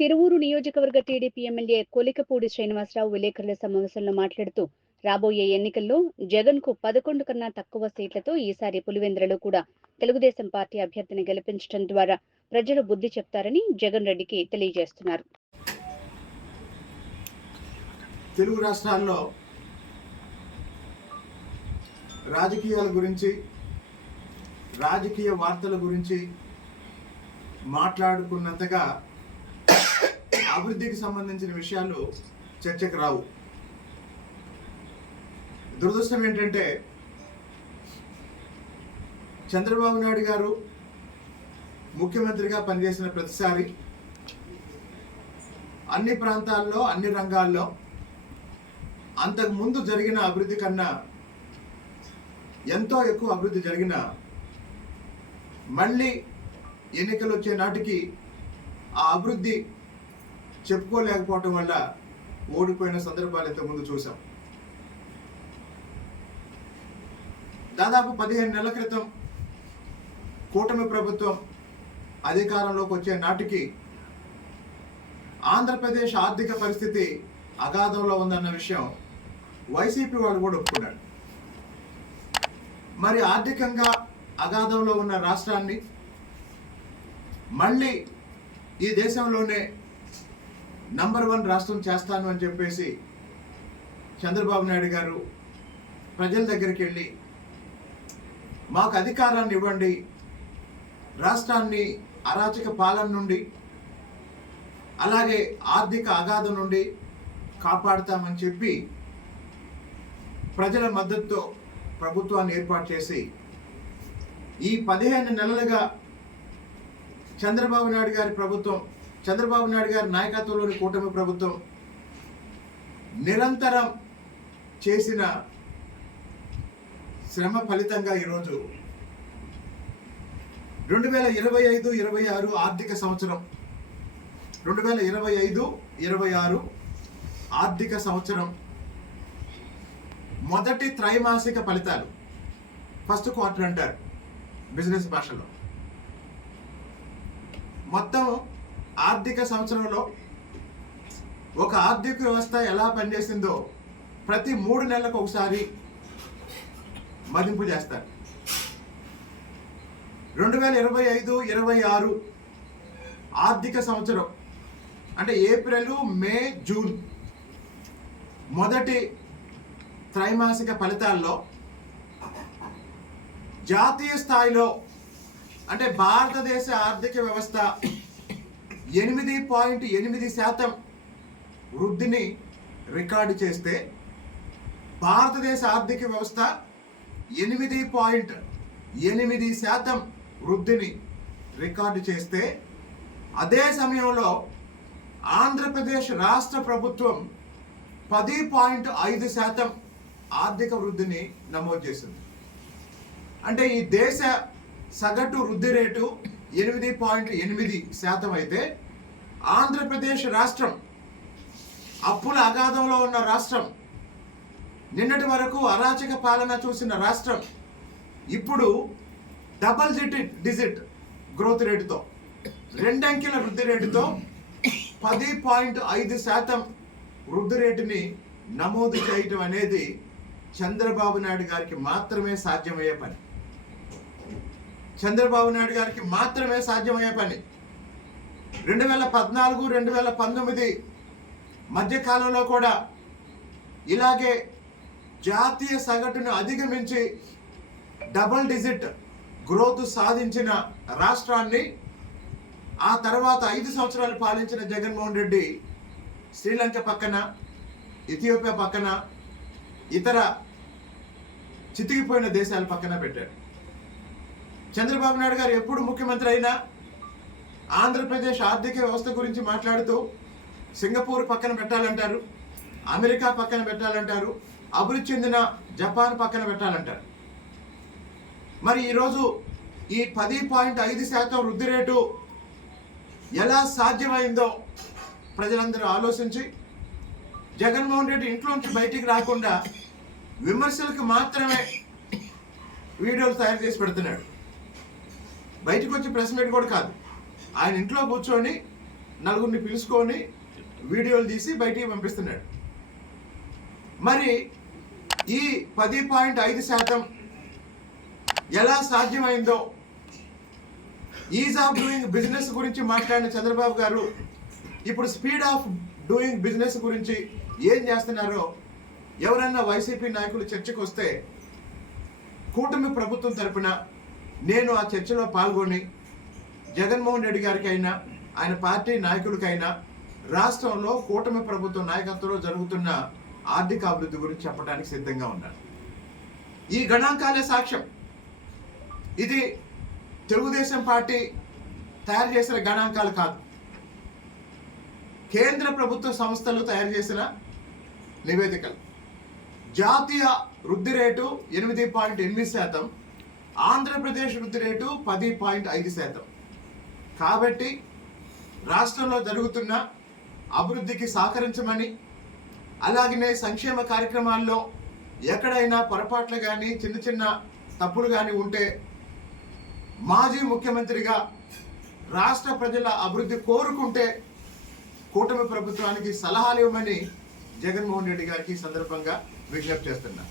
తిరువూరు నియోజకవర్గ TDP MLA Kolikapudi Srinivasarao విలేకరుల సమావేశంలో మాట్లాడుతూ రాబోయే ఎన్నికల్లో జగన్ కు 11 కన్నా తక్కువ సీట్లతో ఈసారి పులివెందులలో కూడా తెలుగుదేశం పార్టీ అభ్యర్థిని గెలిపించడం ద్వారా ప్రజలు బుద్ధి చెప్తారని జగన్ రెడ్డికి తెలియజేస్తున్నారు. తెలుగు రాష్ట్రాల్లో రాజకీయాల గురించి రాజకీయ వార్తల గురించి మాట్లాడుకున్నంతగా అభివృద్ధికి సంబంధించిన విషయాలు చర్చకు రావు. దురదృష్టం ఏంటంటే చంద్రబాబు నాయుడు గారు ముఖ్యమంత్రిగా పనిచేసిన ప్రతిసారి అన్ని ప్రాంతాల్లో అన్ని రంగాల్లో అంతకు ముందు జరిగిన అభివృద్ధి కన్నా ఎంతో ఎక్కువ అభివృద్ధి జరిగిన మళ్ళీ ఎన్నికలు వచ్చే నాటికి ఆ అభివృద్ధి చెప్పుకోలేకపోవటం వల్ల ఓడిపోయిన సందర్భాలు ఇంతకుముందు చూసాం. దాదాపు 15 నెలల క్రితం కూటమి ప్రభుత్వం అధికారంలోకి వచ్చే నాటికి ఆంధ్రప్రదేశ్ ఆర్థిక పరిస్థితి అగాధంలో ఉందన్న విషయం వైసీపీ వాళ్ళు కూడా ఒప్పుకున్నారు. మరి ఆర్థికంగా అగాధంలో ఉన్న రాష్ట్రాన్ని మళ్ళీ ఈ దేశంలోనే నంబర్ 1 రాష్ట్రం చేస్తాను అని చెప్పేసి చంద్రబాబు నాయుడు గారు ప్రజల దగ్గరికి వెళ్ళి మాకు అధికారాన్ని ఇవ్వండి, రాష్ట్రాన్ని అరాచక పాలన నుండి అలాగే ఆర్థిక అగాధం నుండి కాపాడుతామని చెప్పి ప్రజల మద్దతుతో ప్రభుత్వాన్ని ఏర్పాటు చేసి ఈ 15 నెలలుగా చంద్రబాబు నాయుడు గారి ప్రభుత్వం, చంద్రబాబు నాయుడు గారి నాయకత్వంలోని కూటమి ప్రభుత్వం నిరంతరం చేసిన శ్రమ ఫలితంగా ఈరోజు 2025-26 ఆర్థిక సంవత్సరం 2025-26 ఆర్థిక సంవత్సరం మొదటి త్రైమాసిక ఫలితాలు, ఫస్ట్ క్వార్టర్ అంటారు బిజినెస్ భాషలో, మొత్తం ఆర్థిక సంవత్సరంలో ఒక ఆర్థిక వ్యవస్థ ఎలా పనిచేసిందో ప్రతి 3 నెలలకు ఒకసారి మదింపు చేస్తారు. 2025-26 ఆర్థిక సంవత్సరం అంటే ఏప్రిల్, మే, జూన్ మొదటి త్రైమాసిక ఫలితాల్లో జాతీయ స్థాయిలో అంటే భారతదేశ ఆర్థిక వ్యవస్థ 8.8% వృద్ధిని రికార్డు చేస్తే, భారతదేశ ఆర్థిక వ్యవస్థ 8.8% వృద్ధిని రికార్డు చేస్తే, అదే సమయంలో ఆంధ్రప్రదేశ్ రాష్ట్ర ప్రభుత్వం 10.5% ఆర్థిక వృద్ధిని నమోదు చేసింది. అంటే ఈ దేశ సగటు వృద్ధి రేటు 8.8% అయితే, ఆంధ్రప్రదేశ్ రాష్ట్రం అప్పుల అగాధంలో ఉన్న రాష్ట్రం, నిన్నటి వరకు అరాచక పాలన చూసిన రాష్ట్రం ఇప్పుడు డబల్ డిజిట్ గ్రోత్ రేటుతో, 2 అంకెల వృద్ధి రేటుతో 10.5% వృద్ధి రేటుని నమోదు చేయటం అనేది చంద్రబాబు నాయుడు గారికి మాత్రమే సాధ్యమయ్యే పని. చంద్రబాబు నాయుడు గారికి మాత్రమే సాధ్యమయ్యే పని. 2014-2019 మధ్యకాలంలో కూడా ఇలాగే జాతీయ సగటును అధిగమించి డబల్ డిజిట్ గ్రోత్ సాధించిన రాష్ట్రాన్ని ఆ తర్వాత 5 సంవత్సరాలు పాలించిన జగన్మోహన్ రెడ్డి శ్రీలంక పక్కన, ఇథియోపియా పక్కన, ఇతర చితికిపోయిన దేశాల పక్కన పెట్టాడు. చంద్రబాబు నాయుడు గారు ఎప్పుడు ముఖ్యమంత్రి అయినా ఆంధ్రప్రదేశ్ ఆర్థిక వ్యవస్థ గురించి మాట్లాడుతూ సింగపూర్ పక్కన పెట్టాలంటారు, అమెరికా పక్కన పెట్టాలంటారు, అభివృద్ధి చెందిన జపాన్ పక్కన పెట్టాలంటారు. మరి ఈరోజు ఈ 10.5% వృద్ధి రేటు ఎలా సాధ్యమైందో ప్రజలందరూ ఆలోచించి, జగన్మోహన్ రెడ్డి ఇంట్లో నుంచి బయటికి రాకుండా విమర్శలకు మాత్రమే వీడియోలు తయారు చేసి పెడుతున్నాడు. బయటకు వచ్చి ప్రెస్ మీట్ కూడా కాదు, ఆయన ఇంట్లో కూర్చొని నలుగురిని పిలుచుకొని వీడియోలు తీసి బయటికి పంపిస్తున్నాడు. మరి ఈ 10.5% ఎలా సాధ్యమైందో, ఈజ్ ఆఫ్ డూయింగ్ బిజినెస్ గురించి మాట్లాడిన చంద్రబాబు గారు ఇప్పుడు స్పీడ్ ఆఫ్ డూయింగ్ బిజినెస్ గురించి ఏం చేస్తున్నారో ఎవరన్నా వైసీపీ నాయకులు చర్చకు వస్తే కూటమి ప్రభుత్వం తరపున నేను ఆ చర్చలో పాల్గొని జగన్మోహన్ రెడ్డి గారికైనా ఆయన పార్టీ నాయకులకైనా రాష్ట్రంలో కూటమి ప్రభుత్వ నాయకత్వంలో జరుగుతున్న ఆర్థిక అభివృద్ధి గురించి చెప్పడానికి సిద్ధంగా ఉన్నాను. ఈ గణాంకాలే సాక్ష్యం. ఇది తెలుగుదేశం పార్టీ తయారు చేసిన గణాంకాలు కాదు, కేంద్ర ప్రభుత్వ సంస్థలు తయారు చేసిన నివేదికలు. జాతీయ వృద్ధి రేటు 8.8%, ఆంధ్రప్రదేశ్ వృద్ధి రేటు 10.5%. కాబట్టి రాష్ట్రంలో జరుగుతున్న అభివృద్ధికి సహకరించమని, అలాగనే సంక్షేమ కార్యక్రమాల్లో ఎక్కడైనా పొరపాట్లు కానీ చిన్న చిన్న తప్పులు కానీ ఉంటే మాజీ ముఖ్యమంత్రిగా రాష్ట్ర ప్రజల అభివృద్ధి కోరుకుంటే కూటమి ప్రభుత్వానికి సలహాలు ఇవ్వమని జగన్మోహన్ రెడ్డి గారికి సందర్భంగా విజ్ఞప్తి చేస్తున్నా.